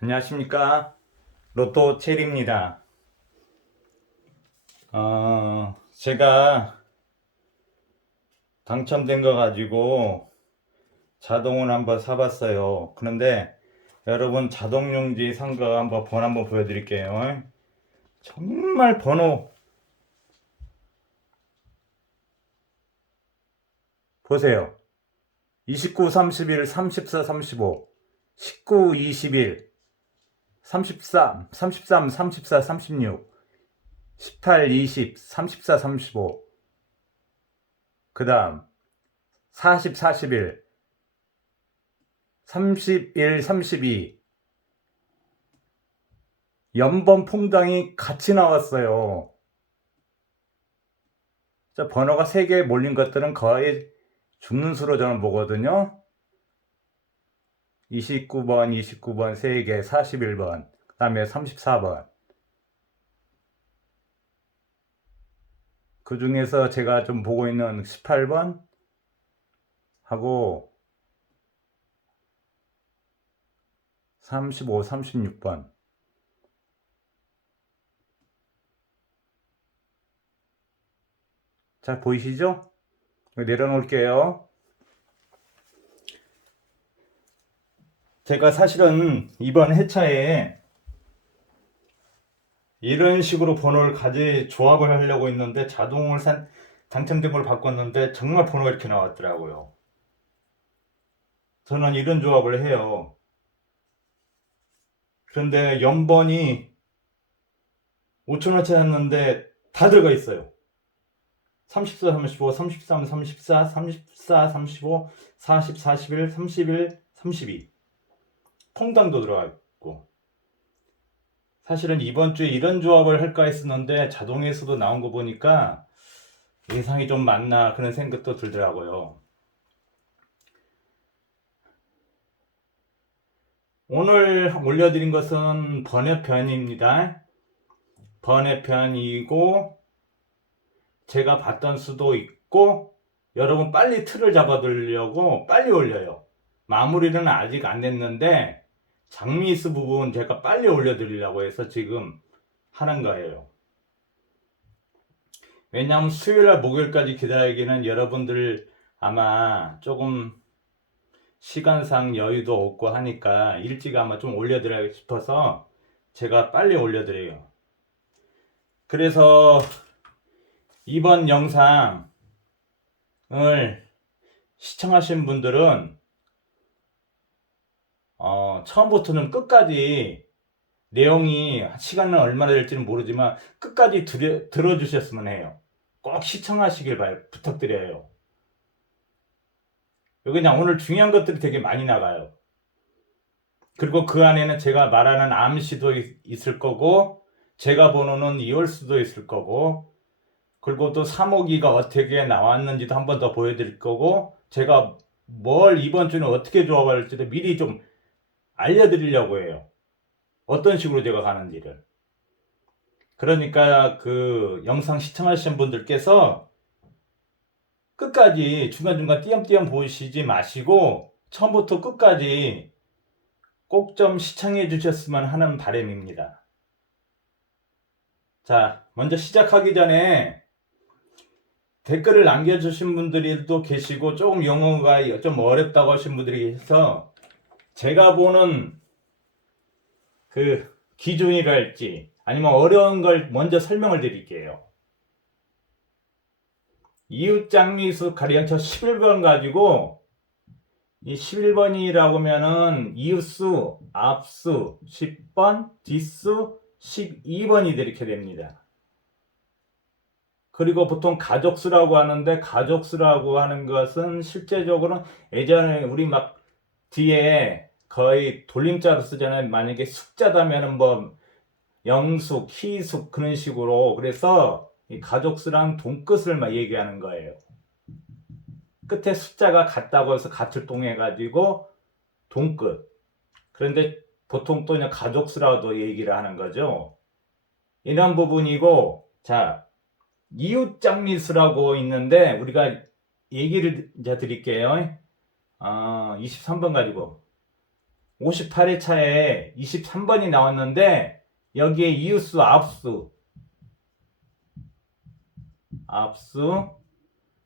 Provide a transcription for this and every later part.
안녕하십니까. 로또 체리입니다. 제가 당첨된 거 가지고 자동을 한번 사봤어요. 그런데 여러분 자동용지 산 거 한번 번호 한번 보여드릴게요. 정말 번호 보세요. 29, 31, 34, 35, 19, 21, 33, 33, 34, 36, 18, 20, 34, 35, 그 다음 40, 41, 31, 32 연번 퐁당이 같이 나왔어요. 자, 번호가 3개 몰린 것들은 거의 죽는 수로 저는 보거든요. 29번, 29번 3개, 41번, 그 다음에 34번. 그 중에서 제가 좀 보고 있는 18번 하고 35, 36번. 자, 보이시죠? 내려놓을게요. 제가 사실은 이번 회차에 이런 식으로 번호를 조합을 하려고 했는데 자동을 당첨된 걸 바꿨는데 정말 번호가 이렇게 나왔더라고요. 저는 이런 조합을 해요. 그런데 연번이 5,000원치 샀는데 다 들어가 있어요. 34, 35, 33, 34, 34, 35, 40, 41, 31, 32. 퐁당도 들어가 있고. 사실은 이번 주에 이런 조합을 할까 했었는데 자동에서도 나온 거 보니까 예상이 좀 맞나 그런 생각도 들더라고요. 오늘 올려드린 것은 번외편입니다. 번외편이고 제가 봤던 수도 있고 여러분 빨리 틀을 잡아두려고 빨리 올려요. 마무리는 아직 안 됐는데 장미수 부분 제가 빨리 올려드리려고 해서 지금 하는 거예요. 왜냐하면 수요일날 목요일까지 기다리기는 여러분들 아마 조금 시간상 여유도 없고 하니까 일찍 아마 좀 올려드리고 싶어서 제가 빨리 올려드려요. 그래서 이번 영상을 시청하신 분들은 처음부터는 끝까지 내용이 시간은 얼마나 될지는 모르지만 끝까지 들어주셨으면 해요. 꼭 시청하시길 부탁드려요. 그냥 오늘 중요한 것들이 되게 많이 나가요. 그리고 그 안에는 제가 말하는 암시도 있을 거고 제가 번호는 2월 수도 있을 거고 그리고 또 3호기가 어떻게 나왔는지도 한 번 더 보여드릴 거고 제가 뭘 이번 주는 어떻게 조합할지도 미리 좀 알려드리려고 해요. 어떤 식으로 제가 가는지를. 그러니까 그 영상 시청하시는 분들께서 끝까지 중간중간 띄엄띄엄 보시지 마시고 처음부터 끝까지 꼭 좀 시청해 주셨으면 하는 바람입니다. 자, 먼저 시작하기 전에 댓글을 남겨주신 분들도 계시고 조금 영어가 좀 어렵다고 하신 분들이 계셔서 제가 보는 그 기준이랄지 아니면 어려운 걸 먼저 설명을 드릴게요. 이웃장미수 가리강차 11번 가지고 이 11번이라고 하면은 이웃수, 앞수 10번, 뒷수 12번이 이렇게 됩니다. 그리고 보통 가족수라고 하는데 가족수라고 하는 것은 실제적으로는 예전에 우리 막 뒤에 거의 돌림자로 쓰잖아요. 만약에 숙자다면은 뭐 영숙, 희숙 그런 식으로 그래서 이 가족수랑 동끝을 막 얘기하는 거예요. 끝에 숫자가 같다고 해서 같을 동해가지고 동끝. 그런데 보통 또 그냥 가족수라도 얘기를 하는 거죠. 이런 부분이고, 자, 이웃장미수라고 있는데, 우리가 얘기를 이제 드릴게요. 23번 가지고. 58회차에 23번이 나왔는데 여기에 이웃수 압수가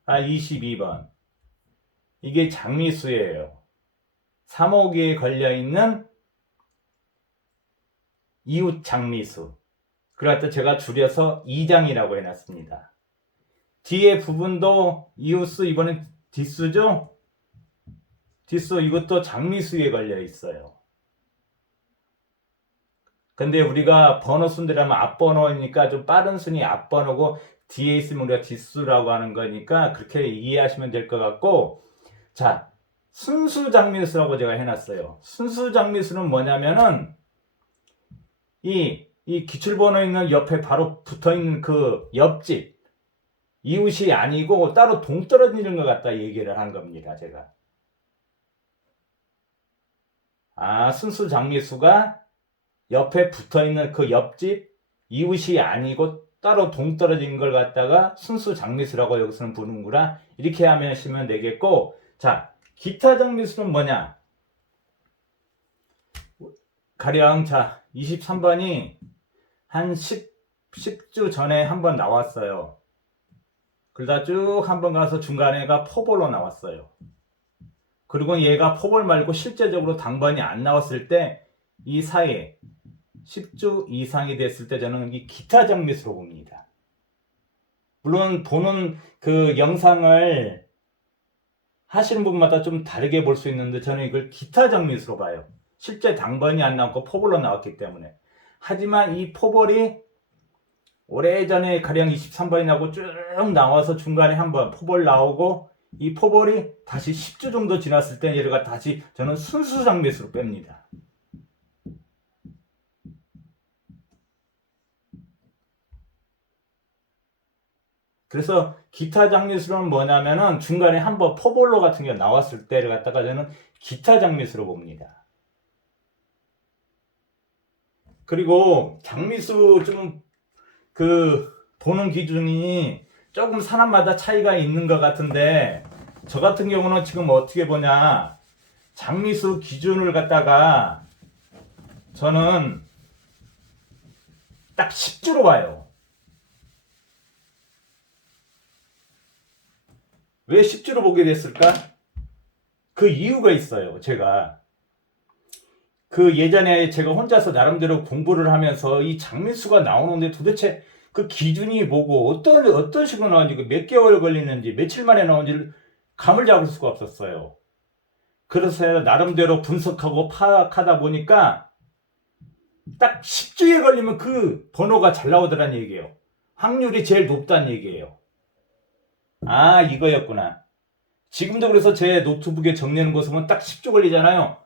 22번. 이게 장미수예요. 3호기에 걸려있는 이웃 장미수. 그래서 제가 줄여서 2장이라고 해놨습니다. 뒤에 부분도 이웃수, 이번엔 뒷수죠? 뒷수 이것도 장미수에 걸려 있어요. 근데 우리가 번호 순대라면 앞번호니까 좀 빠른 순위 앞번호고 뒤에 있으면 우리가 뒷수라고 하는 거니까 그렇게 이해하시면 될 것 같고, 자, 순수 장미수라고 제가 해놨어요. 순수 장미수는 뭐냐면은 이 기출번호 있는 옆에 바로 붙어있는 그 옆집 이웃이 아니고 따로 동떨어지는 것 같다 얘기를 한 겁니다. 제가 순수 장미수가 옆에 붙어있는 그 옆집 이웃이 아니고 따로 동떨어진 걸 갖다가 순수 장미수라고 여기서는 부르는구나, 이렇게 하시면 되겠고, 자, 기타 장미수는 뭐냐? 가령 자 23번이 한 10주 전에 한번 나왔어요. 그러다 쭉 한번 가서 중간에가 포볼로 나왔어요. 그리고 얘가 포볼 말고 실제적으로 당번이 안 나왔을 때 이 사이에 10주 이상이 됐을 때 저는 이 기타 장미수로 봅니다. 물론 보는 그 영상을 하시는 분마다 좀 다르게 볼 수 있는데 저는 이걸 기타 장미수로 봐요. 실제 당번이 안 나왔고 포볼로 나왔기 때문에. 하지만 이 포볼이 오래전에 가령 23번이 나오고 쭉 나와서 중간에 한번 포볼 나오고 이 포볼이 다시 10주 정도 지났을 때 얘가 다시 저는 순수 장미수로 뺍니다. 그래서 기타 장미수는 뭐냐면은 중간에 한번 포볼로 같은 게 나왔을 때를 갖다가 저는 기타 장미수로 봅니다. 그리고 장미수 좀 보는 기준이 조금 사람마다 차이가 있는 것 같은데, 저 같은 경우는 지금 어떻게 보냐, 장미수 기준을 갖다가 저는 딱 10주로 봐요. 왜 10주로 보게 됐을까? 그 이유가 있어요. 제가 예전에 제가 혼자서 나름대로 공부를 하면서 이 장미수가 나오는데 도대체 그 기준이 뭐고 어떤 식으로 나오는지, 몇 개월 걸리는지 며칠 만에 나오는지 감을 잡을 수가 없었어요. 그래서 나름대로 분석하고 파악하다 보니까 딱 10주에 걸리면 그 번호가 잘 나오더란 얘기예요. 확률이 제일 높다는 얘기예요. 이거였구나. 지금도 그래서 제 노트북에 정리하는 거 보면 딱 10주 걸리잖아요.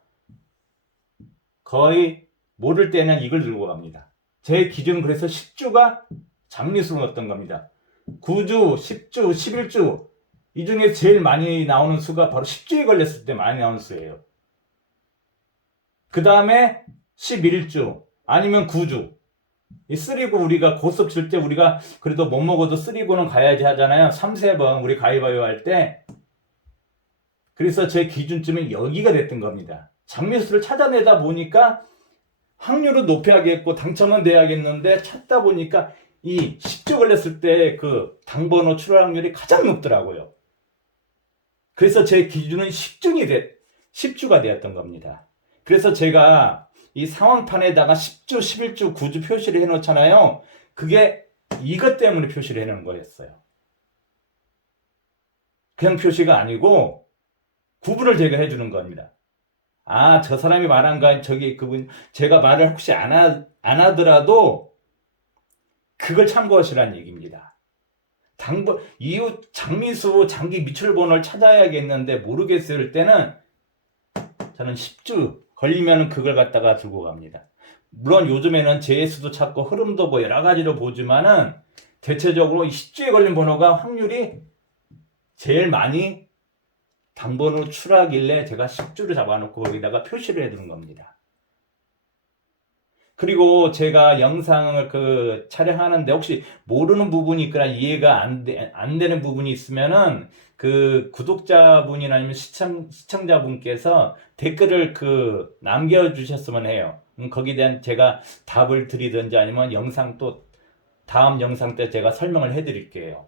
거의 모를 때는 이걸 들고 갑니다. 제 기준은 그래서 10주가 장미수로 넣었던 겁니다. 9주, 10주, 11주 이 중에 제일 많이 나오는 수가 바로 10주에 걸렸을 때 많이 나오는 수예요. 그 다음에 11주 아니면 9주. 이 쓰리고 우리가 고스톱 칠 때 우리가 그래도 못 먹어도 쓰리고는 가야지 하잖아요. 3~4번 우리 가위바위보 할 때. 그래서 제 기준점은 여기가 됐던 겁니다. 장미수를 찾아내다 보니까 확률은 높여야겠고 당첨은 돼야겠는데 찾다 보니까 이 10주 걸렸을 때 그 당번호 출할 확률이 가장 높더라고요. 그래서 제 기준은 10주가 되었던 겁니다. 그래서 제가 이 상황판에다가 10주, 11주, 9주 표시를 해놓잖아요. 그게 이것 때문에 표시를 해놓은 거였어요. 그냥 표시가 아니고 구분을 제가 해주는 겁니다. 저 사람이 말한 거 저기 그분 제가 말을 혹시 안 하더라도 그걸 참고하시라는 얘기입니다. 이웃 장미수 장기 미출번호를 찾아야겠는데 모르겠을 때는 저는 10주 걸리면 그걸 갖다가 들고 갑니다. 물론 요즘에는 JS도 찾고 흐름도 뭐 여러 가지로 보지만은 대체적으로 10주에 걸린 번호가 확률이 제일 많이 당번으로 출하길래 제가 10주를 잡아놓고 거기다가 표시를 해두는 겁니다. 그리고 제가 영상을 촬영하는데 혹시 모르는 부분이 있거나 이해가 안 되는 부분이 있으면은 그 구독자분이나 아니면 시청자분께서 댓글을 남겨주셨으면 해요. 거기에 대한 제가 답을 드리든지 아니면 영상 또 다음 영상 때 제가 설명을 해드릴게요.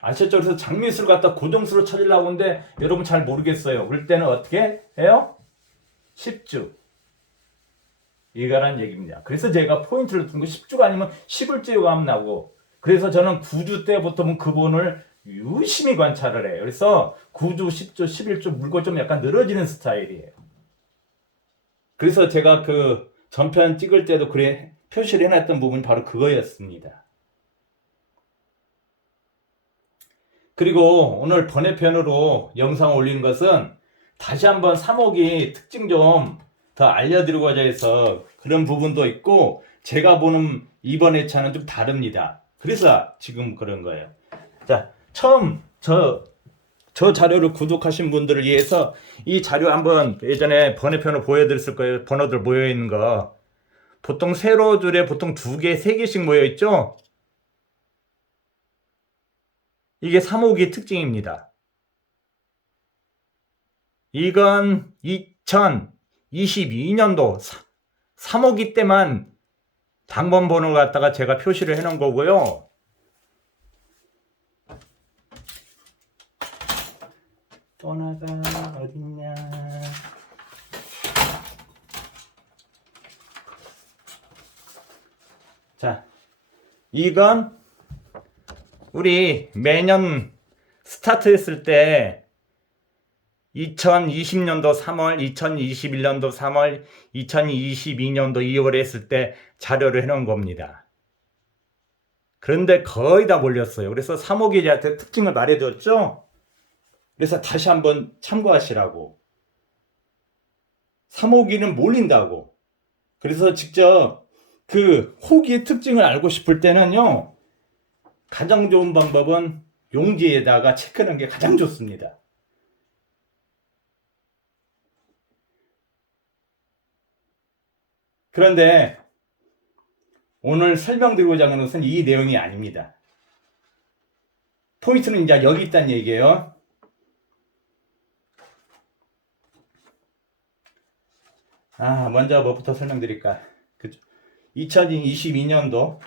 아셨죠? 그래서 장미수를 갖다 고정수로 찾으려고 하는데 여러분 잘 모르겠어요. 그럴 때는 어떻게 해요? 10주. 이거란 얘기입니다. 그래서 제가 포인트를 둔 거 10주가 아니면 10을째가 하면 나고, 그래서 저는 9주 때부터는 그분을 유심히 관찰을 해요. 그래서 9주, 10주, 11주 물고 좀 약간 늘어지는 스타일이에요. 그래서 제가 그 전편 찍을 때도 그래 표시를 해놨던 부분이 바로 그거였습니다. 그리고 오늘 번외편으로 영상 올린 것은 다시 한번 3호기 특징 좀 더 알려드리고자 해서 그런 부분도 있고, 제가 보는 이번 회차는 좀 다릅니다. 그래서 지금 그런 거예요. 자, 처음 저 자료를 구독하신 분들을 위해서 이 자료 한번 예전에 번외편으로 보여드렸을 거예요. 번호들 모여있는 거. 보통 세로줄에 보통 2개, 3개씩 모여있죠? 이게 3호기 특징입니다. 이건 2022년도 3호기 때만 당번번호 갖다가 제가 표시를 해놓은 거고요. 떠나가 어딨냐. 자, 이건 우리 매년 스타트 했을 때 2020년도 3월, 2021년도 3월, 2022년도 2월에 했을 때 자료를 해놓은 겁니다. 그런데 거의 다 몰렸어요. 그래서 3호기한테 특징을 말해줬죠? 그래서 다시 한번 참고하시라고. 3호기는 몰린다고. 그래서 직접 그 호기의 특징을 알고 싶을 때는요, 가장 좋은 방법은 용지에다가 체크하는 게 가장 좋습니다. 그런데 오늘 설명드리고자 하는 것은 이 내용이 아닙니다. 포인트는 이제 여기 있다는 얘기예요. 먼저 뭐부터 설명드릴까? 2022년도.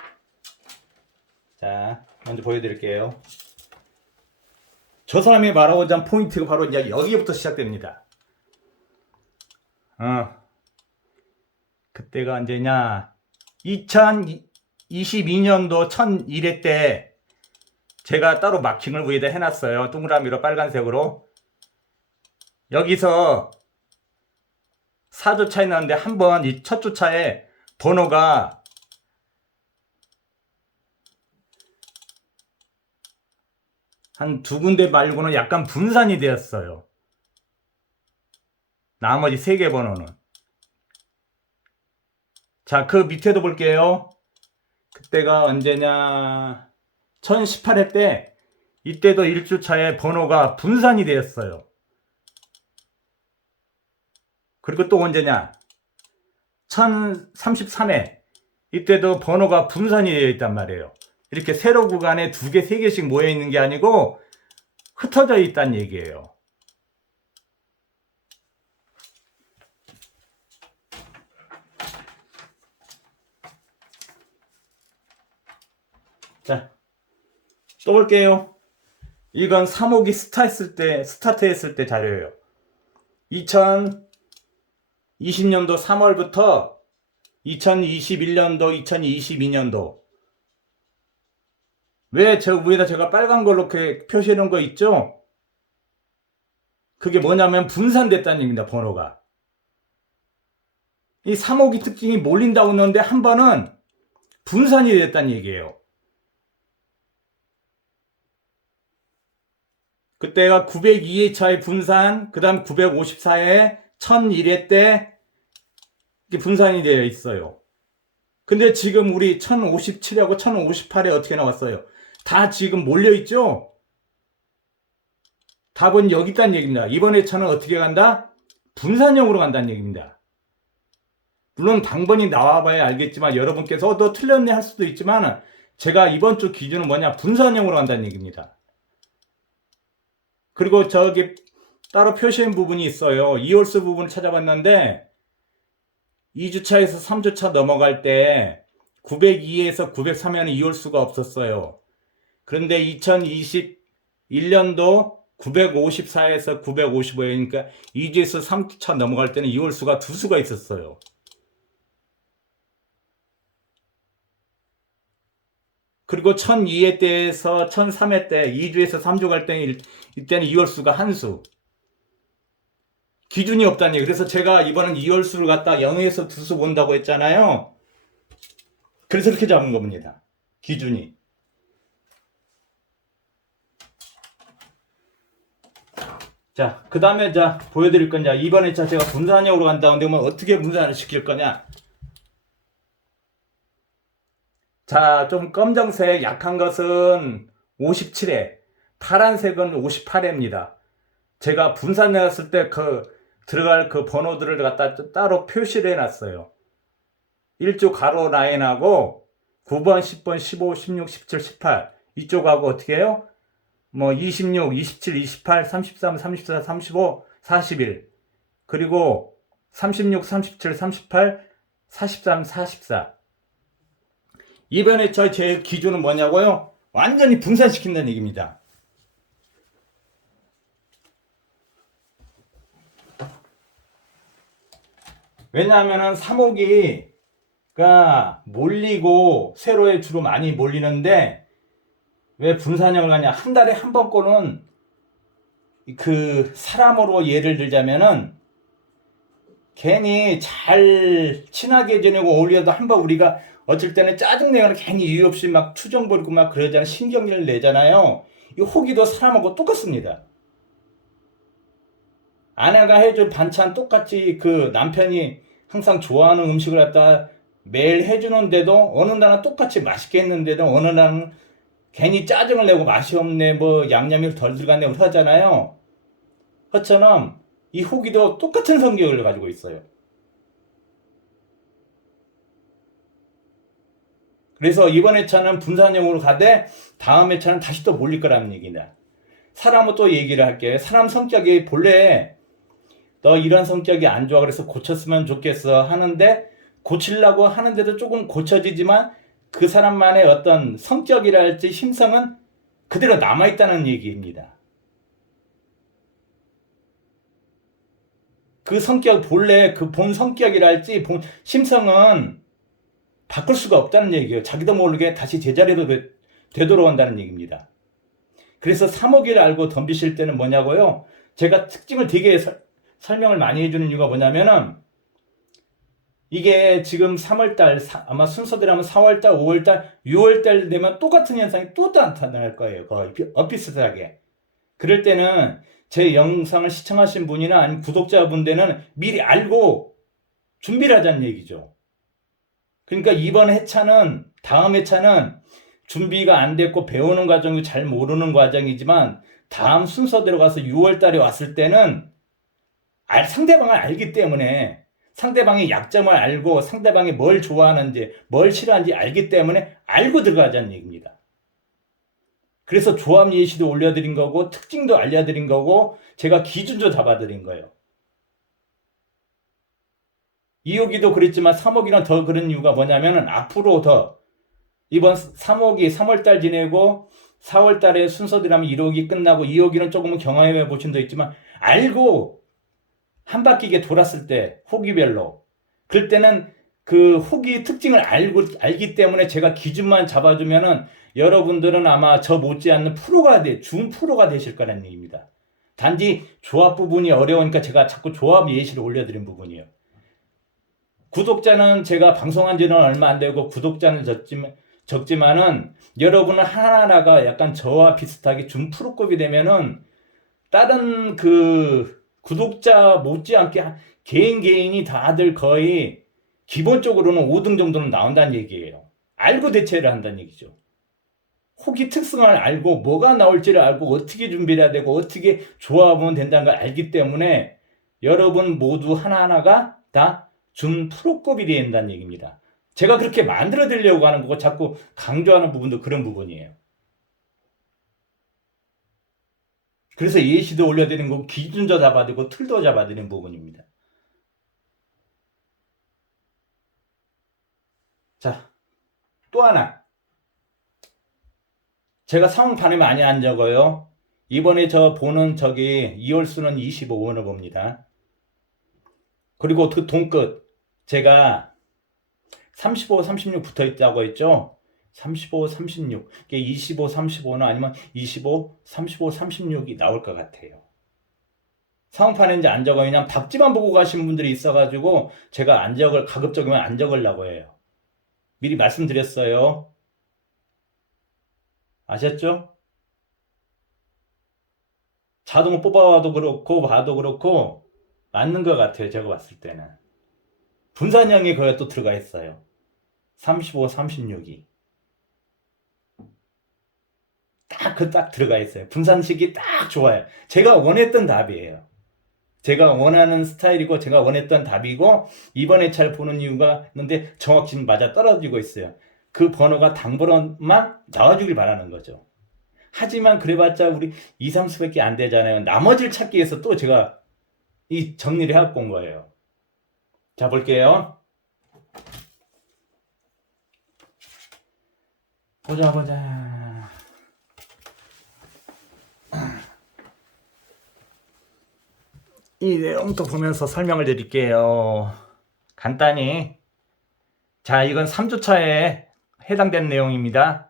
자, 먼저 보여드릴게요. 저 사람이 말하고자 한 포인트가 바로 이제 여기부터 시작됩니다. 그때가 언제냐? 2022년도 1001회 때 제가 따로 마킹을 위에다 해놨어요. 동그라미로 빨간색으로. 여기서 4주차에 나왔는데 한번 이 첫 주차에 번호가 한 2군데 말고는 약간 분산이 되었어요. 나머지 3개 번호는. 자, 그 밑에도 볼게요. 그때가 언제냐? 1018회 때, 이때도 1주차에 번호가 분산이 되었어요. 그리고 또 언제냐? 1033회, 이때도 번호가 분산이 되어 있단 말이에요. 이렇게 세로 구간에 2개, 3개씩 모여 있는 게 아니고 흩어져 있다는 얘기예요. 자, 또 볼게요. 이건 3호기 스타트 했을 때 자료예요. 2020년도 3월부터 2021년도, 2022년도. 왜 저 위에다 제가 빨간 걸로 이렇게 표시해 놓은 거 있죠? 그게 뭐냐면 분산됐다는 얘기입니다, 번호가. 이 3호기 특징이 몰린다고 했는데 한 번은 분산이 됐다는 얘기예요. 그때가 902회차의 분산, 그 다음 954회, 1001회 때 분산이 되어 있어요. 근데 지금 우리 1057하고 1058에 어떻게 나왔어요? 다 지금 몰려있죠? 답은 여기 있다는 얘기입니다. 이번 회차는 어떻게 간다? 분산형으로 간다는 얘기입니다. 물론 당번이 나와봐야 알겠지만 여러분께서 너 틀렸네 할 수도 있지만 제가 이번 주 기준은 뭐냐? 분산형으로 간다는 얘기입니다. 그리고 저기 따로 표시한 부분이 있어요. 2홀수 부분을 찾아봤는데 2주차에서 3주차 넘어갈 때 902에서 903에는 2홀수가 없었어요. 그런데 2021년도 954에서 955니까 2주에서 3주차 넘어갈 때는 2홀수가 두 수가 있었어요. 그리고 1002회 때에서 1003회 때 2주에서 3주 갈 때는 이때는 2홀수가 한 수. 기준이 없다니. 그래서 제가 이번엔 2홀수를 갖다 0에서 두 수 본다고 했잖아요. 그래서 이렇게 잡은 겁니다. 기준이. 자, 그 다음에 자 보여드릴 거냐. 이번에 제가 분산형으로 간다는데 그러면 어떻게 분산을 시킬 거냐. 자, 좀 검정색 약한 것은 57회, 파란색은 58회입니다. 제가 분산했을 때 들어갈 그 번호들을 갖다 따로 표시를 해놨어요. 1조 가로 라인하고 9번, 10번, 15, 16, 17, 18 이쪽하고 어떻게 해요? 뭐 26, 27, 28, 33, 34, 35, 41 그리고 36, 37, 38, 43, 44 이번에 제 기준은 뭐냐고요? 완전히 분산시킨다는 얘기입니다. 왜냐하면은 3호기가 몰리고 세로에 주로 많이 몰리는데 왜 분산형을 가냐? 한 달에 한 번 거는 그 사람으로 예를 들자면은 괜히 잘 친하게 지내고 어울려도 한번 우리가 어쩔 때는 짜증내거나 괜히 이유 없이 막 투정 부리고 막 그러잖아요. 신경질 내잖아요. 이 호기도 사람하고 똑같습니다. 아내가 해준 반찬 똑같이 그 남편이 항상 좋아하는 음식을 갖다 매일 해주는데도 어느 날은 똑같이 맛있게 했는데도 어느 날은 괜히 짜증을 내고 맛이 없네 뭐 양념이 덜 들어갔네 하잖아요. 그처럼 이 호기도 똑같은 성격을 가지고 있어요. 그래서 이번 회차는 분산형으로 가되 다음 회차는 다시 또 몰릴 거라는 얘기다. 사람은 또 얘기를 할게요. 사람 성격이 본래 너 이런 성격이 안 좋아 그래서 고쳤으면 좋겠어 하는데 고치려고 하는데도 조금 고쳐지지만 그 사람만의 어떤 성격이랄지 심성은 그대로 남아있다는 얘기입니다. 그 성격 본래 그 본 성격이랄지 본 심성은 바꿀 수가 없다는 얘기예요. 자기도 모르게 다시 제자리로 되돌아온다는 얘기입니다. 그래서 3호기를 알고 덤비실 때는 뭐냐고요? 제가 특징을 되게 설명을 많이 해주는 이유가 뭐냐면은 이게 지금 3월달 아마 순서대로 하면 4월달, 5월달, 6월달 되면 똑같은 현상이 또 나타날 거예요. 거의 비슷하게. 그럴 때는 제 영상을 시청하신 분이나 아니면 구독자분들은 미리 알고 준비를 하자는 얘기죠. 그러니까 이번 회차는 다음 회차는 준비가 안 됐고 배우는 과정이 잘 모르는 과정이지만 다음 순서대로 가서 6월달에 왔을 때는 상대방을 알기 때문에 상대방의 약점을 알고 상대방이 뭘 좋아하는지 뭘 싫어하는지 알기 때문에 알고 들어가자는 얘기입니다. 그래서 조합 예시도 올려드린 거고 특징도 알려드린 거고 제가 기준도 잡아드린 거예요. 2호기도 그랬지만 3호기는 더 그런 이유가 뭐냐면은 앞으로 더 이번 3호기 3월달 지내고 4월달에 순서대로하면 1호기 끝나고 2호기는 조금은 경험해 보신 적 있지만 알고 한 바퀴게 돌았을 때 호기별로 그럴 때는 그 호기 특징을 알기 때문에 제가 기준만 잡아주면은 여러분들은 아마 저 못지않는 준 프로가 되실 거라는 얘기입니다. 단지 조합 부분이 어려우니까 제가 자꾸 조합 예시를 올려드린 부분이에요. 구독자는 제가 방송한 지는 얼마 안 되고 구독자는 적지만은 여러분은 하나하나가 약간 저와 비슷하게 준 프로급이 되면은 다른 그 구독자 못지않게 개인이 다들 거의 기본적으로는 5등 정도는 나온다는 얘기예요. 알고 대처를 한다는 얘기죠. 호기 특성을 알고 뭐가 나올지를 알고 어떻게 준비를 해야 되고 어떻게 조합하면 된다는 걸 알기 때문에 여러분 모두 하나하나가 다 준 프로급이 된다는 얘기입니다. 제가 그렇게 만들어 드리려고 하는 거고 자꾸 강조하는 부분도 그런 부분이에요. 그래서 예시도 올려드리는 거고 기준도 잡아드리고 틀도 잡아드리는 부분입니다. 자, 또 하나. 제가 상황판에 많이 안 적어요. 이번에 저 보는 저기 이월수는 25원을 봅니다. 그리고 그 동끝 제가 35, 36 붙어 있다고 했죠. 35, 36. 이게 25, 35는 아니면 25, 35, 36이 나올 것 같아요. 상황판에 이제 안 적어요. 그냥 답지만 보고 가시는 분들이 있어가지고 제가 안 적을, 가급적이면 안 적으려고 해요. 미리 말씀드렸어요. 아셨죠? 자동 뽑아와도 그렇고 봐도 그렇고 맞는 것 같아요. 제가 봤을 때는. 분산형이 거기에 또 들어가 있어요. 35, 36이. 딱 들어가 있어요. 분산식이 딱 좋아요. 제가 원했던 답이에요. 제가 원하는 스타일이고 제가 원했던 답이고 이번에 잘 보는 이유가 있는데 정확히 맞아 떨어지고 있어요. 그 번호가 당번호만 나와주길 바라는 거죠. 하지만 그래봤자 우리 2, 3수밖에 안 되잖아요. 나머지를 찾기 위해서 또 제가 이 정리를 해갖고 온 거예요. 자, 볼게요. 보자. 이 내용도 보면서 설명을 드릴게요. 간단히. 자, 이건 3주차에 해당되는 내용입니다.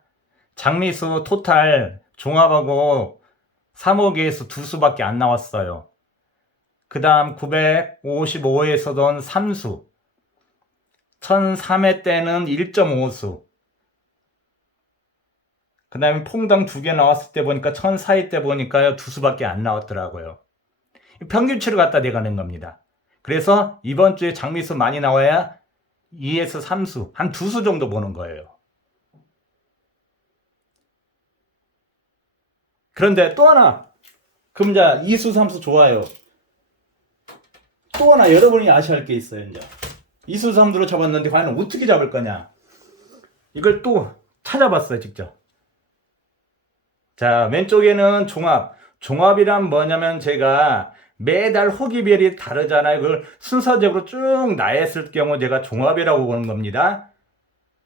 장미수 토탈 종합하고 3억 개에서 2수밖에 안 나왔어요. 그 다음 955에서던 3수, 1003회 때는 1.5수, 그 다음에 퐁당 2개 나왔을 때 보니까 1004회 때 보니까 2수밖에 안 나왔더라고요. 평균치를 갖다 내가는 겁니다. 그래서 이번 주에 장미수 많이 나와야 2에서 3수, 한 2수 정도 보는 거예요. 그런데 또 하나, 금자 2수, 3수 좋아요. 또 하나 여러분이 아셔야 할 게 있어요. 이제 2수, 3수로 잡았는데 과연 어떻게 잡을 거냐? 이걸 또 찾아봤어요, 직접. 자, 왼쪽에는 종합. 종합이란 뭐냐면 제가 매달 호기별이 다르잖아요. 그걸 순서적으로 쭉 나했을 경우 제가 종합이라고 보는 겁니다.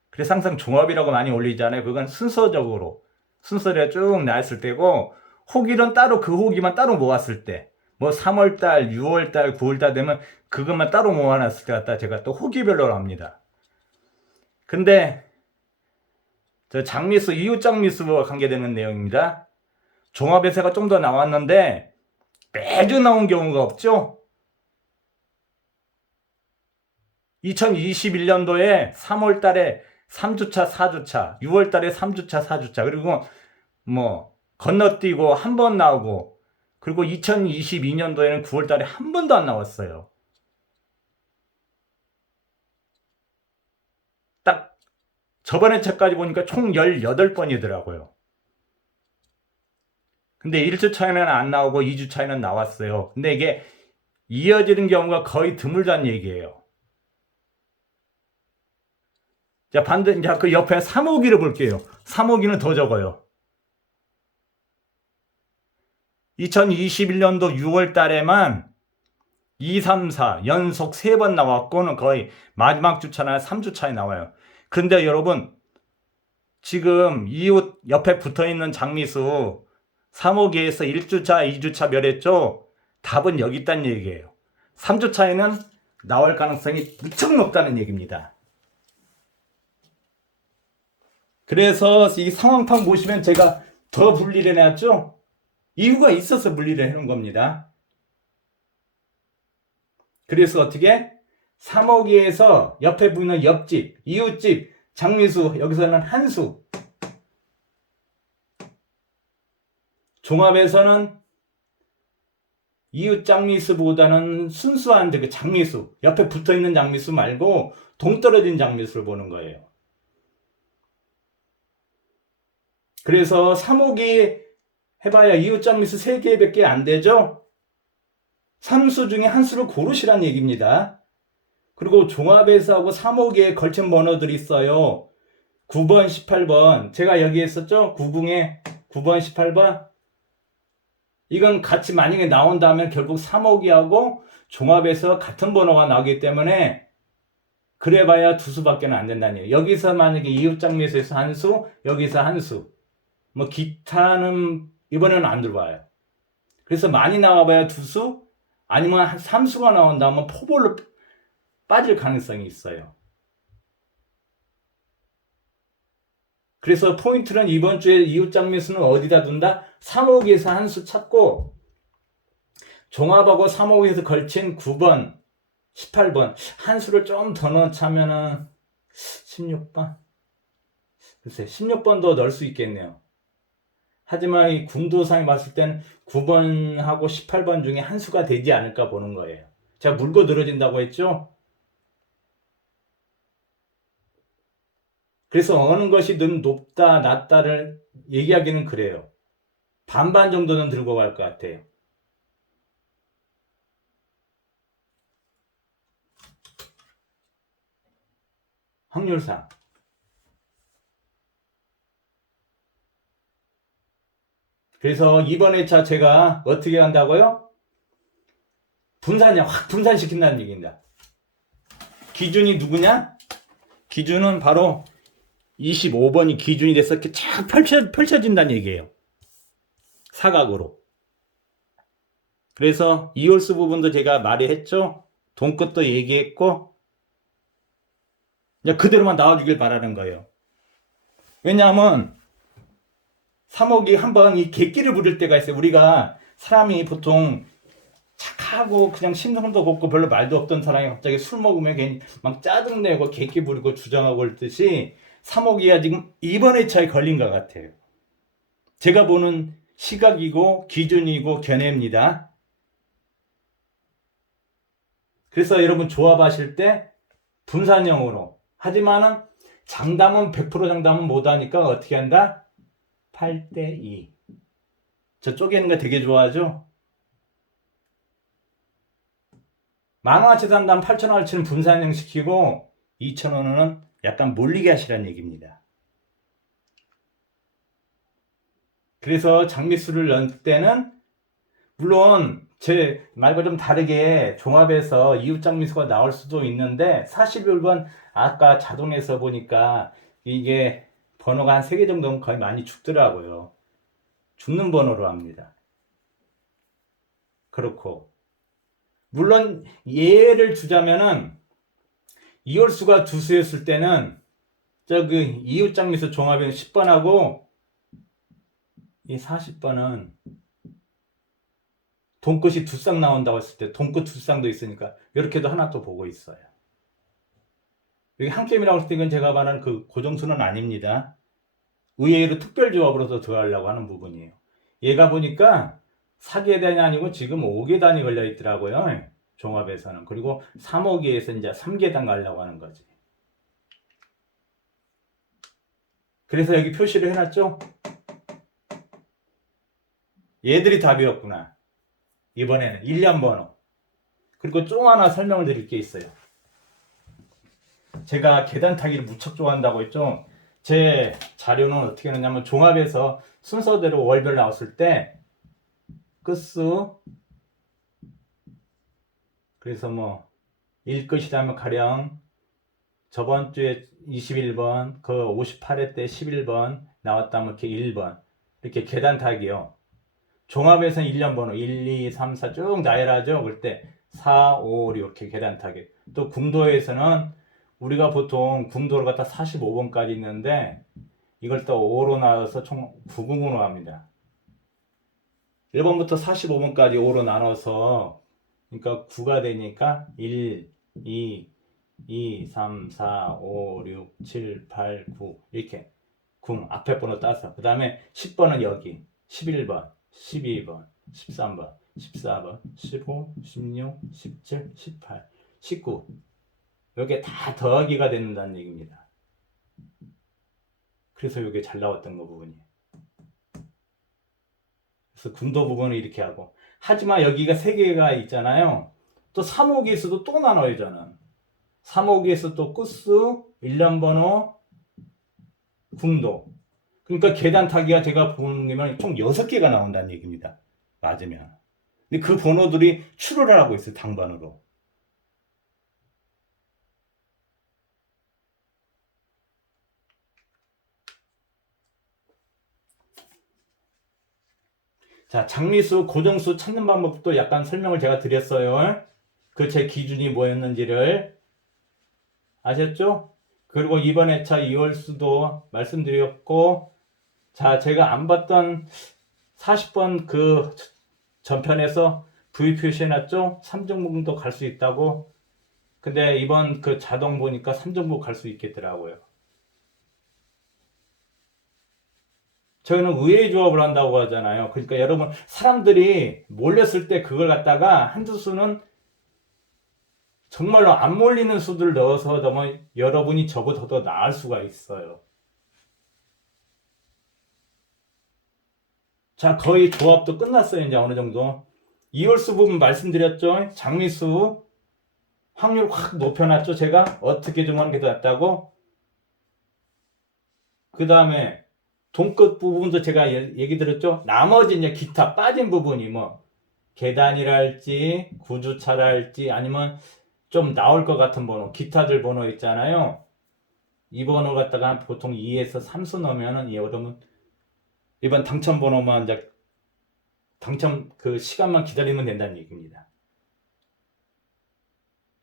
그래서 항상 종합이라고 많이 올리잖아요. 그건 순서적으로 순서를 쭉 나했을 때고, 호기는 따로 그 호기만 따로 모았을 때, 뭐 3월달, 6월달, 9월달 되면 그것만 따로 모아놨을 때 갖다 제가 또 호기별로 합니다. 근데 저 장미수, 이웃 장미수와 관계되는 내용입니다. 종합에서가 좀 더 나왔는데 매주 나온 경우가 없죠. 2021년도에 3월달에 3주차, 4주차, 6월달에 3주차, 4주차, 그리고 뭐 건너뛰고 한 번 나오고, 그리고 2022년도에는 9월달에 한 번도 안 나왔어요. 딱 저번에 책까지 보니까 총 18번이더라고요. 근데 1주 차에는 안 나오고 2주 차에는 나왔어요. 근데 이게 이어지는 경우가 거의 드물다는 얘기예요. 자, 이제 그 옆에 3호기를 볼게요. 3호기는 더 적어요. 2021년도 6월 달에만 2, 3, 4 연속 3번 나왔고는 거의 마지막 주차나 3주차에 나와요. 그런데 여러분, 지금 이웃 옆에 붙어있는 장미수 3호기에서 1주차, 2주차 몇 했죠? 답은 여기 있다는 얘기예요. 3주차에는 나올 가능성이 무척 높다는 얘기입니다. 그래서 이 상황판 보시면 제가 더 분리를 해놨죠? 이유가 있어서 분리를 해놓은 겁니다. 그래서 어떻게? 3호기에서 옆에 보이는 옆집, 이웃집, 장미수, 여기서는 한수. 종합에서는 이웃 장미수보다는 순수한 그 장미수, 옆에 붙어있는 장미수 말고 동떨어진 장미수를 보는 거예요. 그래서 3호기 해봐야 이웃 장미수 3개밖에 안 되죠? 3수 중에 한 수를 고르시란 얘기입니다. 그리고 종합에서 하고 3호기에 걸친 번호들이 있어요. 9번, 18번. 제가 여기 했었죠? 9궁에 9번, 18번. 이건 같이 만약에 나온다면 결국 3호기하고 종합에서 같은 번호가 나오기 때문에 그래봐야 두 수밖에 안 된다는 얘기예요. 여기서 만약에 이웃장미에서 한 수, 여기서 한 수. 뭐 기타는 이번에는 안 들어와요. 그래서 많이 나와봐야 두 수, 아니면 한 3수가 나온다면 포볼로 빠질 가능성이 있어요. 그래서 포인트는 이번 주에 이웃장미수는 어디다 둔다? 3호기에서 한 수 찾고 종합하고 3호기에서 걸친 9번, 18번 한 수를 좀 더 넣자면은 16번? 글쎄 16번도 넣을 수 있겠네요. 하지만 이 궁도상에 봤을 때는 9번하고 18번 중에 한 수가 되지 않을까 보는 거예요. 제가 물고 늘어진다고 했죠? 그래서 어느 것이 높다, 낮다를 얘기하기는 그래요. 반반 정도는 들고 갈 것 같아요. 확률상. 그래서 이번 회차 제가 어떻게 한다고요? 확 분산시킨다는 얘기입니다. 기준이 누구냐? 기준은 바로 25번이 기준이 돼서 이렇게 쫙 펼쳐진다는 얘기예요. 사각으로. 그래서 이홀수 부분도 제가 말했죠. 돈끝도 얘기했고 그냥 그대로만 나와주길 바라는 거예요. 왜냐하면 3호기 한번 이 객기를 부릴 때가 있어요. 우리가 사람이 보통 착하고 그냥 심성도 곱고 별로 말도 없던 사람이 갑자기 술 먹으면 괜히 막 짜증내고 객기 부리고 주장하고 그랬듯이 3호기가 지금 이번 회차에 걸린 것 같아요. 제가 보는 시각이고 기준이고 견해입니다. 그래서 여러분 조합하실 때 분산형으로 하지만은 장담은 100% 장담은 못하니까 어떻게 한다? 8대2. 저 쪼개는 거 되게 좋아하죠? 만원어치 산다면 8천원어치는 분산형 시키고 2천원은 약간 몰리게 하시라는 얘기입니다. 그래서 장미수를 넣을 때는 물론 제 말과 좀 다르게 종합해서 이웃 장미수가 나올 수도 있는데 41번 아까 자동에서 보니까 이게 번호가 한 3개 정도는 거의 많이 죽더라고요. 죽는 번호로 합니다. 그렇고 물론 예를 두자면은 이홀수가 두 수였을 때는 저기 이웃 장미수 종합에는 10번하고 이 40번은 돈끝이 두 쌍 나온다고 했을 때 돈끝 두 쌍도 있으니까 이렇게도 하나 또 보고 있어요. 여기 한 게임이라고 했을 때 이건 제가 말하는 그 고정수는 아닙니다. 의외로 특별조합으로서 들어가려고 하는 부분이에요. 얘가 보니까 4계단이 아니고 지금 5계단이 걸려 있더라고요. 종합에서는. 그리고 3호기에서 이제 3계단 가려고 하는 거지. 그래서 여기 표시를 해놨죠? 얘들이 답이었구나. 이번에는 1년 번호. 그리고 좀 하나 설명을 드릴 게 있어요. 제가 계단 타기를 무척 좋아한다고 했죠. 제 자료는 어떻게 하느냐면 종합에서 순서대로 월별 나왔을 때 끝수 그래서 뭐 1끝이라면 가령 저번 주에 21번 그 58회 때 11번 나왔다면 이렇게 1번 이렇게 계단 타기요. 종합에서는 1년 번호 1, 2, 3, 4 쭉 나열하죠. 그럴 때 4, 5, 6 이렇게 계단 타기. 또 궁도에서는 우리가 보통 궁도를 갖다 45번까지 있는데 이걸 또 5로 나눠서 총 9궁으로 합니다. 1번부터 45번까지 5로 나눠서 그러니까 9가 되니까 1, 2, 3, 4, 5, 6, 7, 8, 9 이렇게 궁 앞에 번호 따서 그 다음에 10번은 여기 11번, 12번, 13번, 14번, 15, 16, 17, 18, 19 이게 다 더하기가 된다는 얘기입니다. 그래서 이게 잘 나왔던 거 부분이. 그래서 궁도 부분을 이렇게 하고 하지만 여기가 3개가 있잖아요. 또 3호기에서도 또 나눠요 저는. 3호기에서 또 끝수, 일련 번호, 궁도. 그러니까 계단 타기가 제가 보는 게면 총 6개가 나온다는 얘기입니다. 맞으면. 근데 그 번호들이 출혈을 하고 있어요. 당번으로. 자, 장미수, 고정수 찾는 방법도 약간 설명을 제가 드렸어요. 그 제 기준이 뭐였는지를 아셨죠? 그리고 이번 회차 2월수도 말씀드렸고, 자, 제가 안 봤던 40번 그 전편에서 V 표시해놨죠? 3종목도 갈 수 있다고. 근데 이번 그 자동 보니까 3종목 갈 수 있겠더라고요. 저희는 의외의 조합을 한다고 하잖아요. 그러니까 여러분, 사람들이 몰렸을 때 그걸 갖다가 한두 수는 정말로 안 몰리는 수들을 넣어서 여러분이 저보다 더 나을 수가 있어요. 자, 거의 조합도 끝났어요. 이제 어느 정도. 이월수 부분 말씀드렸죠. 장미수 확률 확 높여놨죠. 제가 어떻게 좀 하는 게 더 낫다고. 그 다음에 돈끝 부분도 제가 얘기 드렸죠. 나머지 이제 기타 빠진 부분이 뭐 계단이랄지 구주차랄지 아니면 좀 나올 것 같은 번호, 기타들 번호 있잖아요. 이 번호 갖다가 보통 2에서 3수 넣으면은 여러분 이번 당첨 번호만 이제 당첨 그 시간만 기다리면 된다는 얘기입니다.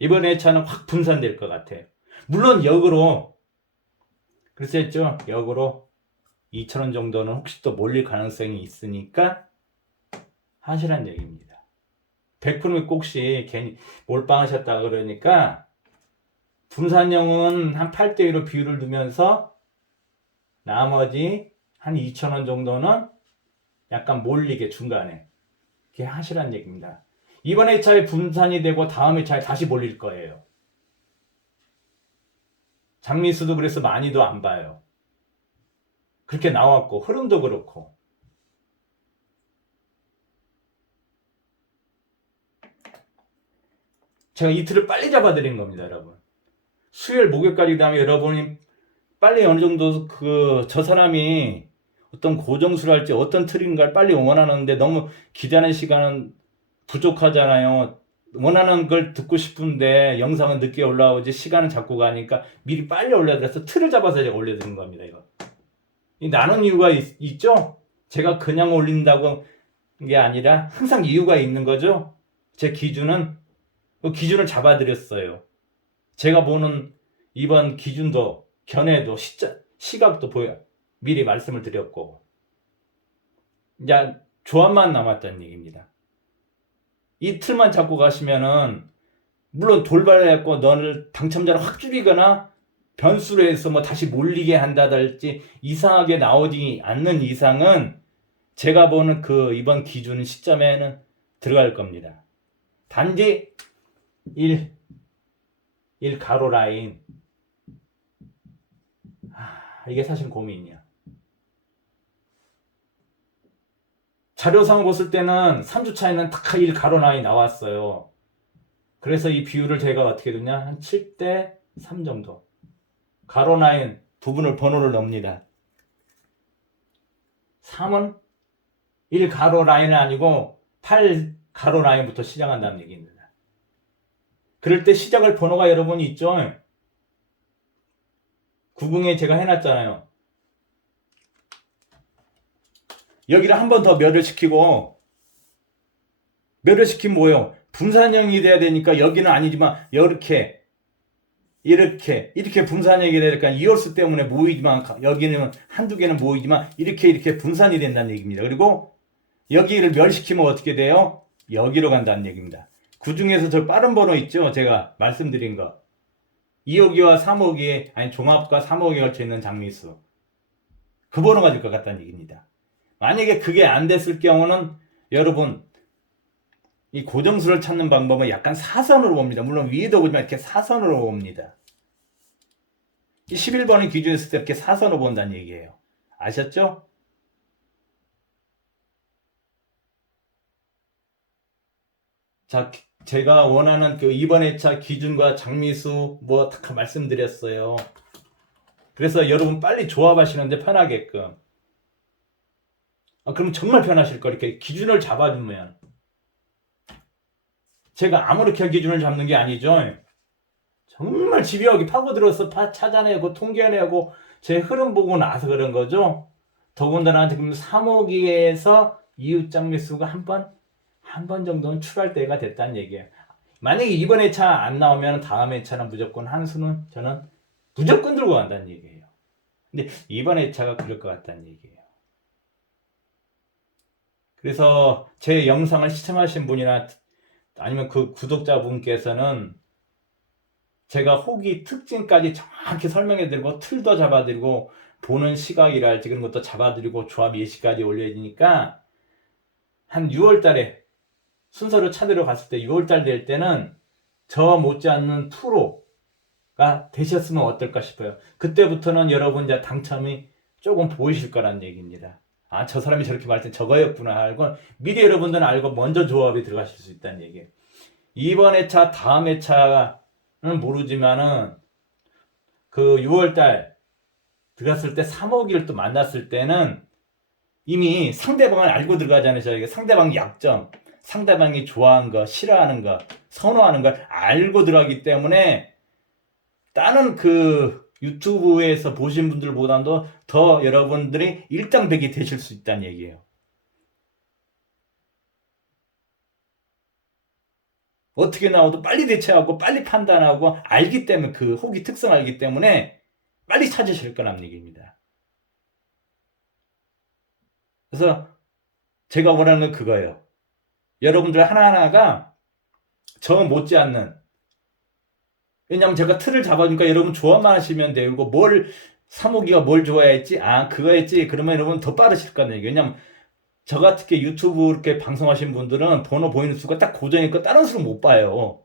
이번 회차는 확 분산될 것 같아요. 물론 역으로 그래서 했죠. 역으로 2,000원 정도는 혹시 또 몰릴 가능성이 있으니까 하시란 얘기입니다. 100% 꼭시 괜히 몰빵하셨다 그러니까 분산형은 한 8대1로 비율을 두면서 나머지 한 2,000원 정도는 약간 몰리게 중간에 이렇게 하시란 얘기입니다. 이번 회차에 분산이 되고 다음 회차에 다시 몰릴 거예요. 장미수도 그래서 많이도 안 봐요. 그렇게 나왔고 흐름도 그렇고. 제가 이틀을 빨리 잡아드린 겁니다, 여러분. 수요일 목요일까지 다음에 여러분이 빨리 어느 정도 저 사람이 어떤 고정수를 할지 어떤 틀인가를 빨리 원하는데 너무 기다리는 시간은 부족하잖아요. 원하는 걸 듣고 싶은데 영상은 늦게 올라오지 시간은 자꾸 가니까 미리 빨리 올려드려서 틀을 잡아서 제가 올려드린 겁니다. 이거. 나눈 이유가 있죠? 제가 그냥 올린다고 게 아니라 항상 이유가 있는 거죠. 제 기준은 그 기준을 잡아드렸어요. 제가 보는 이번 기준도 견해도 시각도 미리 말씀을 드렸고 이제 조합만 남았다는 얘기입니다. 이 틀만 잡고 가시면은 물론 돌발해갖고 너를 당첨자를 확 줄이거나 변수로 해서 뭐 다시 몰리게 한다든지 이상하게 나오지 않는 이상은 제가 보는 그 이번 기준 시점에는 들어갈 겁니다. 단지 1 가로 라인. 이게 사실 고민이야. 자료상 봤을 때는 3주 차이는 딱 1 가로 라인 나왔어요. 그래서 이 비율을 제가 어떻게 됐냐? 한 7대3 정도. 가로 라인 부분을 번호를 넣습니다. 3은 1 가로 라인은 아니고 8 가로 라인부터 시작한다는 얘기입니다. 그럴 때 시작할 번호가 여러분이 있죠? 구궁에 제가 해놨잖아요. 여기를 한 번 더 멸을 시키고 멸을 시키면 뭐예요? 분산형이 돼야 되니까 여기는 아니지만 이렇게 분산형이 되니까 이월수 때문에 모이지만 여기는 한두 개는 모이지만 이렇게 분산이 된다는 얘기입니다. 그리고 여기를 멸시키면 어떻게 돼요? 여기로 간다는 얘기입니다. 그 중에서 저 빠른 번호 있죠? 제가 말씀드린 거. 2호기와 3호기, 아니 종합과 3호기가 걸쳐있는 장미수. 그 번호가 될 것 같다는 얘기입니다. 만약에 그게 안 됐을 경우는 여러분 이 고정수를 찾는 방법은 약간 사선으로 봅니다. 물론 위에도 보지만 이렇게 사선으로 봅니다. 11번을 기준했을 때 이렇게 사선으로 본다는 얘기예요. 아셨죠? 자, 제가 원하는 그 이번 회차 기준과 장미수 뭐 다 말씀드렸어요. 그래서 여러분 빨리 조합하시는데 편하게끔. 그럼 정말 편하실 거. 이렇게 기준을 잡아주면. 제가 아무렇게 기준을 잡는 게 아니죠. 정말 집요하게 파고들어서 찾아내고 통계내고 제 흐름 보고 나서 그런 거죠. 더군다나 지금 3호기에서 이웃장미수가 한 번 정도는 출할 때가 됐다는 얘기예요. 만약에 이번 회차 안 나오면 다음 회차는 무조건 한 수는 저는 무조건 들고 간다는 얘기예요. 근데 이번 회차가 그럴 것 같다는 얘기예요. 그래서 제 영상을 시청하신 분이나 아니면 그 구독자분께서는 제가 호기 특징까지 정확히 설명해드리고 틀도 잡아드리고 보는 시각이랄지 그런 것도 잡아드리고 조합 예시까지 올려주니까 한 6월달에 순서를 찾으러 갔을 때 6월달 될 때는 저 못지않는 프로가 되셨으면 어떨까 싶어요. 그때부터는 여러분 이제 당첨이 조금 보이실 거란 얘기입니다. 저 사람이 저렇게 말할 때 저거였구나 알고 미리 여러분들은 알고 먼저 조합에 들어가실 수 있다는 얘기예요. 이번 회차 다음 회차는 모르지만은 그 6월달 들어갔을 때 3호기를 또 만났을 때는 이미 상대방을 알고 들어가잖아요. 저희가 상대방 약점, 상대방이 좋아하는 거, 싫어하는 거, 선호하는 걸 알고 들어가기 때문에 다른 그 유튜브에서 보신 분들보다도 더 여러분들이 일당백이 되실 수 있다는 얘기예요. 어떻게 나와도 빨리 대처하고 빨리 판단하고 알기 때문에 그 호기 특성 알기 때문에 빨리 찾으실 거란 얘기입니다. 그래서 제가 원하는 건 그거예요. 여러분들 하나하나가 저 못지않는, 왜냐면 제가 틀을 잡아주니까 여러분 조합만 하시면 되고 뭘 3호기가 뭘 좋아했지? 그거 했지? 그러면 여러분 더 빠르실 거예요. 왜냐면 저 같은 게 유튜브 이렇게 방송하신 분들은 번호 보이는 수가 딱 고정이니까 다른 수를 못 봐요.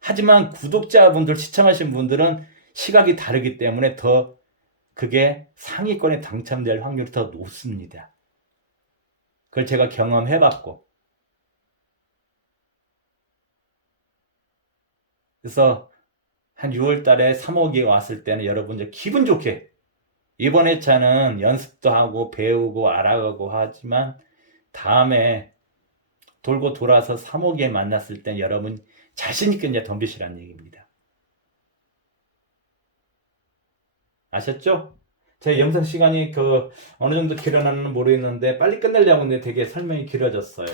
하지만 구독자분들 시청하신 분들은 시각이 다르기 때문에 더 그게 상위권에 당첨될 확률이 더 높습니다. 그걸 제가 경험해봤고. 그래서 한 6월 달에 3호기가 왔을 때는 여러분들 기분 좋게 이번 회차는 연습도 하고 배우고 알아가고 하지만 다음에 돌고 돌아서 3호기에 만났을 때 여러분 자신있게 이제 덤비시라는 얘기입니다. 아셨죠? 제 영상 시간이 어느 정도 길어나는 모르겠는데 빨리 끝내려고 했는데 되게 설명이 길어졌어요.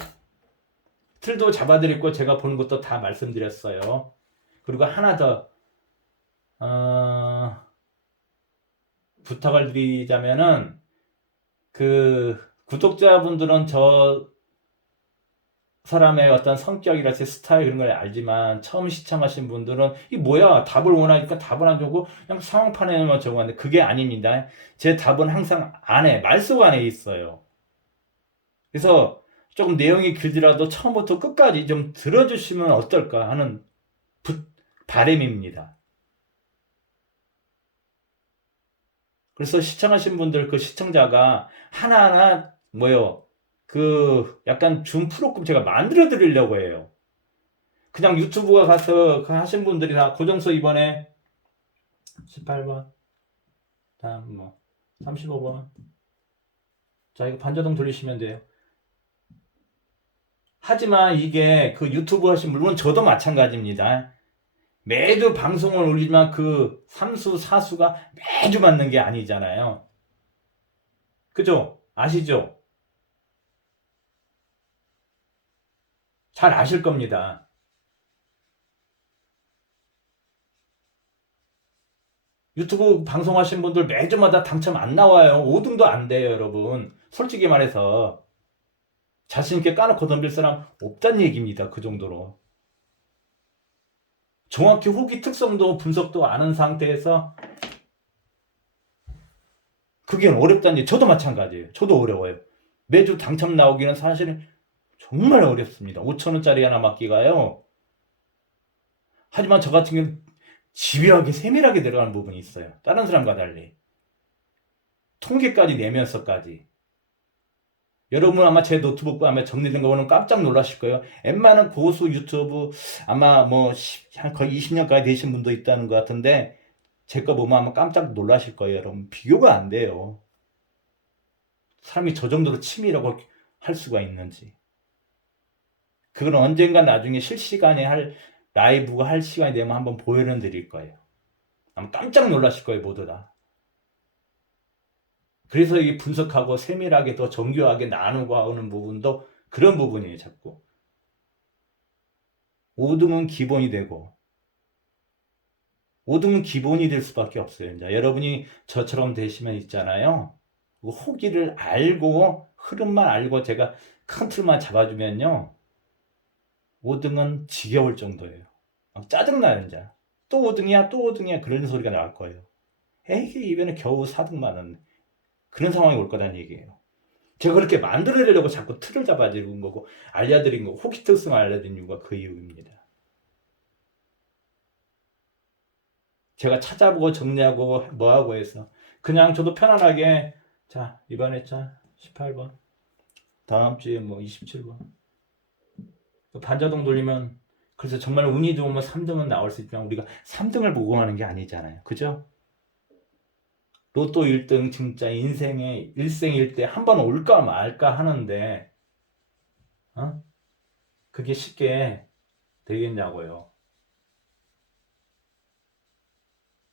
틀도 잡아드렸고 제가 보는 것도 다 말씀드렸어요. 그리고 하나 더 부탁을 드리자면은 그 구독자분들은 저 사람의 어떤 성격이랄지 스타일 그런 걸 알지만 처음 시청하신 분들은 이 뭐야 답을 원하니까 답을 안 주고 그냥 상황판에만 적어놨는데 그게 아닙니다. 제 답은 항상 안에 말속 안에 있어요. 그래서 조금 내용이 길더라도 처음부터 끝까지 좀 들어주시면 어떨까 하는 바람입니다. 그래서 시청하신 분들 그 시청자가 하나하나 약간 준 프로급 제가 만들어 드리려고 해요. 그냥 유튜브가 가서 하신 분들이 다 고정서 이번에 18번 다음 35번 자 이거 반자동 돌리시면 돼요. 하지만 이게 그 유튜브 하신 물론 저도 마찬가지입니다. 매주 방송을 올리지만 그 3수 4수가 매주 맞는 게 아니잖아요. 그죠? 아시죠? 잘 아실 겁니다. 유튜브 방송하신 분들 매주마다 당첨 안 나와요. 5등도 안 돼요, 여러분. 솔직히 말해서 자신있게 까놓고 덤빌 사람 없다는 얘기입니다. 그 정도로. 정확히 후기 특성도 분석도 아는 상태에서 그게 어렵다는 얘기. 저도 마찬가지예요. 저도 어려워요. 매주 당첨 나오기는 사실은 정말 어렵습니다. 5,000원짜리 하나 맞기가요. 하지만 저 같은 경우는 집요하게 세밀하게 들어가는 부분이 있어요. 다른 사람과 달리. 통계까지 내면서까지. 여러분 아마 제 노트북 아마 정리된 거 보면 깜짝 놀라실 거예요. 웬만한 고수 유튜브 아마 뭐 거의 20년까지 되신 분도 있다는 것 같은데 제 거 보면 아마 깜짝 놀라실 거예요. 여러분 비교가 안 돼요. 사람이 저 정도로 치밀하고 할 수가 있는지. 그건 언젠가 나중에 실시간에 할 라이브가 할 시간이 되면 한번 보여는 드릴 거예요. 아마 깜짝 놀라실 거예요, 모두 다. 그래서 이 분석하고 세밀하게 더 정교하게 나누고 하는 부분도 그런 부분이에요, 자꾸. 5등은 기본이 되고, 5등은 기본이 될 수밖에 없어요. 이제 여러분이 저처럼 되시면 있잖아요. 호기를 알고, 흐름만 알고 제가 큰 틀만 잡아주면요. 5등은 지겨울 정도예요. 짜증나요, 이제. 또 5등이야, 또 5등이야. 그런 소리가 나올 거예요. 에이, 이번에 겨우 4등만 원. 그런 상황이 올 거란 얘기예요. 제가 그렇게 만들어내려고 자꾸 틀을 잡아드린 거고, 알려드린 거, 호기 특성을 알려드린 이유가 그 이유입니다. 제가 찾아보고 정리하고 뭐하고 해서, 그냥 저도 편안하게, 자, 이번에 자, 18번. 다음 주에 뭐 27번. 반자동 돌리면, 그래서 정말 운이 좋으면 3등은 나올 수 있지만, 우리가 3등을 보고 하는 게 아니잖아요. 그죠? 로또 1등 진짜 인생의 일생일 때 한 번 올까 말까 하는데 어? 그게 쉽게 되겠냐고요.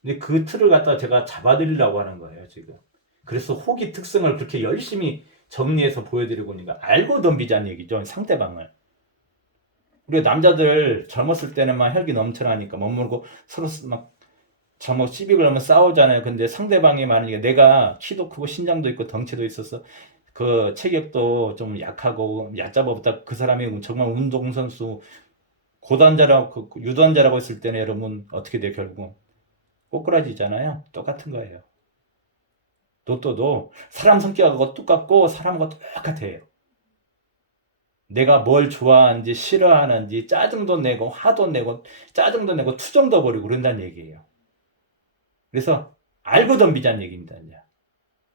근데 그 틀을 갖다 제가 잡아드리려고 하는 거예요, 지금. 그래서 호기 특성을 그렇게 열심히 정리해서 보여드리고 있는 거 알고 덤비자는 얘기죠, 상대방을. 우리가 남자들 젊었을 때는 막 혈기 넘쳐나니까 멋모르고 서로 막 잘못 시비 걸면 싸우잖아요. 근데 상대방이 만약에 내가 키도 크고 신장도 있고 덩치도 있어서 그 체격도 좀 약하고 얕잡아보다 그 사람이 정말 운동선수 고단자라고 유단자라고 했을 때는 여러분 어떻게 돼요? 결국 꼬꾸라지잖아요. 똑같은 거예요. 로또도 사람 성격하고 똑같고 사람하고 똑같아요. 내가 뭘 좋아하는지 싫어하는지 짜증도 내고 화도 내고 짜증도 내고 투정도 벌이고 그런다는 얘기예요. 그래서 알고 덤비자는 얘기입니다. 이제.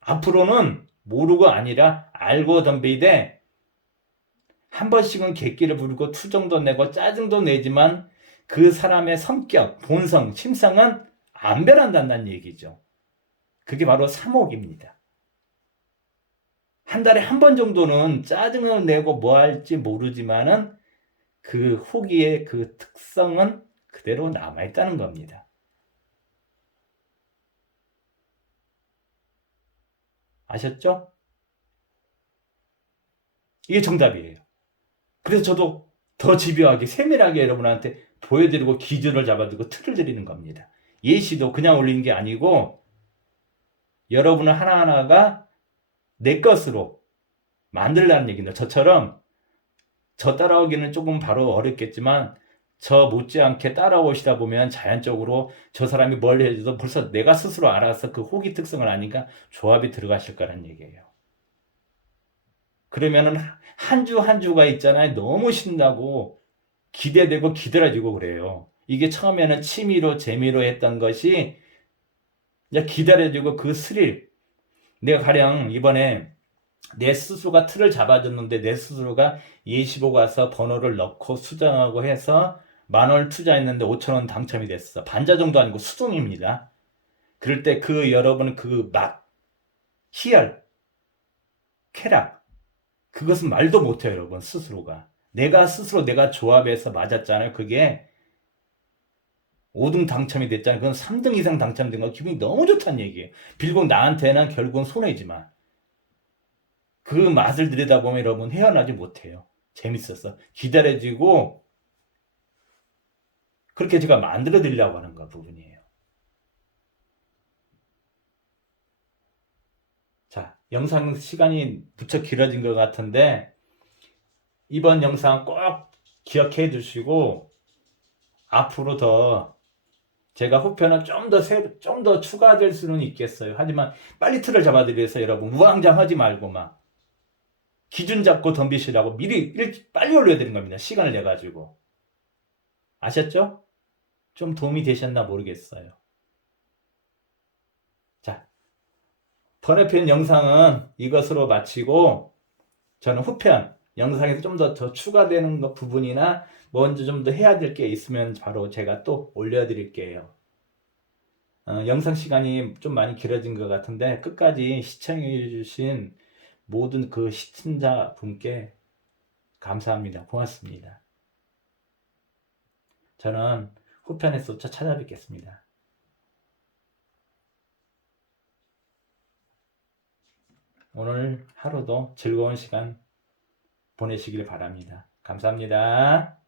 앞으로는 모르고 아니라 알고 덤비되 한 번씩은 객기를 부리고 투정도 내고 짜증도 내지만 그 사람의 성격, 본성, 심성은 안 변한다는 얘기죠. 그게 바로 삼옥입니다. 한 달에 한 번 정도는 짜증을 내고 뭐 할지 모르지만은 그 호기의 그 특성은 그대로 남아있다는 겁니다. 아셨죠? 이게 정답이에요. 그래서 저도 더 집요하게 세밀하게 여러분한테 보여드리고 기준을 잡아두고 틀을 드리는 겁니다. 예시도 그냥 올리는 게 아니고 여러분을 하나하나가 내 것으로 만들라는 얘기입니다. 저처럼 저 따라오기는 조금 바로 어렵겠지만 저 못지않게 따라오시다 보면 자연적으로 저 사람이 뭘 해줘도 벌써 내가 스스로 알아서 그 호기 특성을 아니까 조합이 들어가실 거라는 얘기예요. 그러면은 한 주 한 주가 있잖아요. 너무 신나고 기대되고 기다려지고 그래요. 이게 처음에는 취미로 재미로 했던 것이 이제 기다려지고 그 스릴. 내가 가령 이번에 내 스스로가 틀을 잡아줬는데 내 스스로가 예시보 가서 번호를 넣고 수정하고 해서 10,000원 투자했는데 5,000원 당첨이 됐어. 반자 정도 아니고 수동입니다. 그럴 때 그 여러분 그 막, 희열, 쾌락, 그것은 말도 못해요, 여러분, 스스로가. 내가 스스로 내가 조합해서 맞았잖아요. 그게 5등 당첨이 됐잖아요. 그건 3등 이상 당첨된 거 기분이 너무 좋다는 얘기예요. 비록 나한테는 결국은 손해지만. 그 맛을 들여다보면 여러분 헤어나지 못해요. 재밌어서. 기다려지고, 그렇게 제가 만들어 드리려고 하는 거 부분이에요. 자, 영상 시간이 무척 길어진 것 같은데, 이번 영상 꼭 기억해 두시고, 앞으로 더 제가 후편은 좀 더 추가될 수는 있겠어요. 하지만 빨리 틀을 잡아드려서 여러분 우왕좌왕하지 말고 막 기준 잡고 덤비시라고 미리 빨리 올려드린 겁니다. 시간을 내가지고. 아셨죠? 좀 도움이 되셨나 모르겠어요. 자, 번외편 영상은 이것으로 마치고 저는 후편 영상에서 좀 더 추가되는 부분이나 먼저 좀 더 해야 될 게 있으면 바로 제가 또 올려드릴게요. 영상 시간이 좀 많이 길어진 것 같은데 끝까지 시청해주신 모든 그 시청자 분께 감사합니다. 고맙습니다. 저는 후편에서 찾아뵙겠습니다. 오늘 하루도 즐거운 시간 보내시길 바랍니다. 감사합니다.